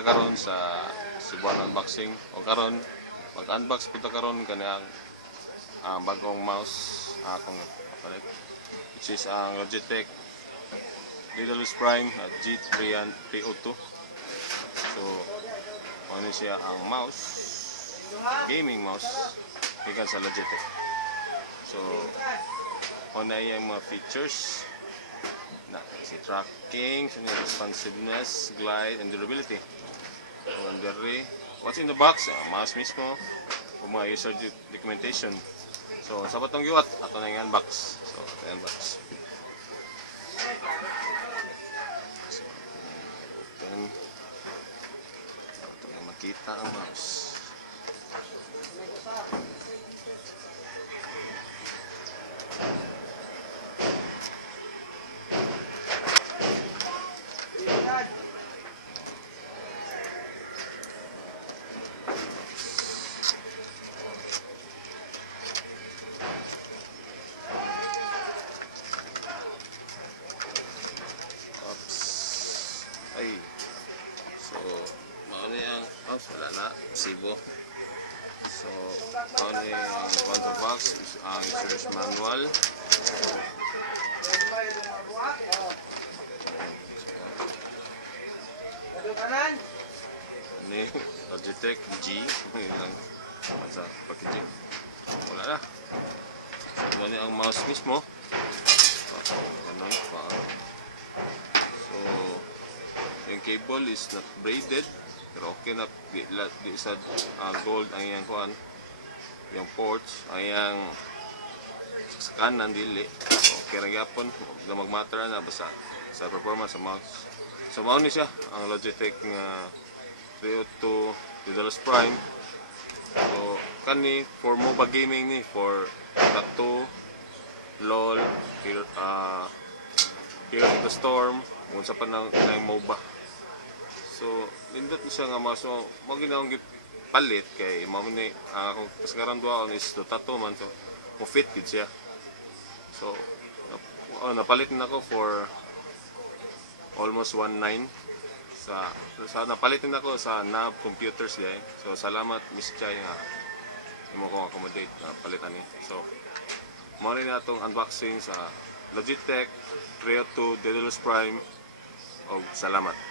kita karon sa Cebuano unboxing o karon mag-unbox kita karon kanang bagong mouse akong palit, which is ang Logitech Daedalus Prime at G302. So ano siya ang mouse, gaming mouse gikan sa Logitech. So ano yung mga features na si tracking, responsiveness, glide, and durability. So, what's in the box? Mouse mismo o mga user documentation. So, sa batong giwat, ato na yung unbox. So, ito yung unbox. So, open. Ito na makita ang mouse. Ay, so mauna yung wala na, sibo. So mauna yung counter box, ang user's manual. Ini Logitech G, ilang sa packaging. Wala na. So mauna ang mouse mismo. Ganun pa. Yung cable is not braided, pero okay na di sa gold ang iyang kuan, yung ports ang iyang sa kanan dili. So, okay ra gyapon, na magmatter na basta sa performance sa mouse. So mao ni siya ang Logitech nga 302 Daedalus Prime. So kani for MOBA gaming ni, for tattoo, LOL, Here in the Storm, unsa pa nang MOBA. So, lindot siya nga mouse. So, maginawang palit kay mamuni akong kasagaran duaon is the tattoo man. So, mo fit gid siya. So, napalit na ako for almost 1.9 sa napalit na ako sa NAB computers din. So, salamat Miss Chay nga imo ko accommodate na palitan ni. So, mao na atong unboxing sa Logitech 302 Daedalus Prime og salamat.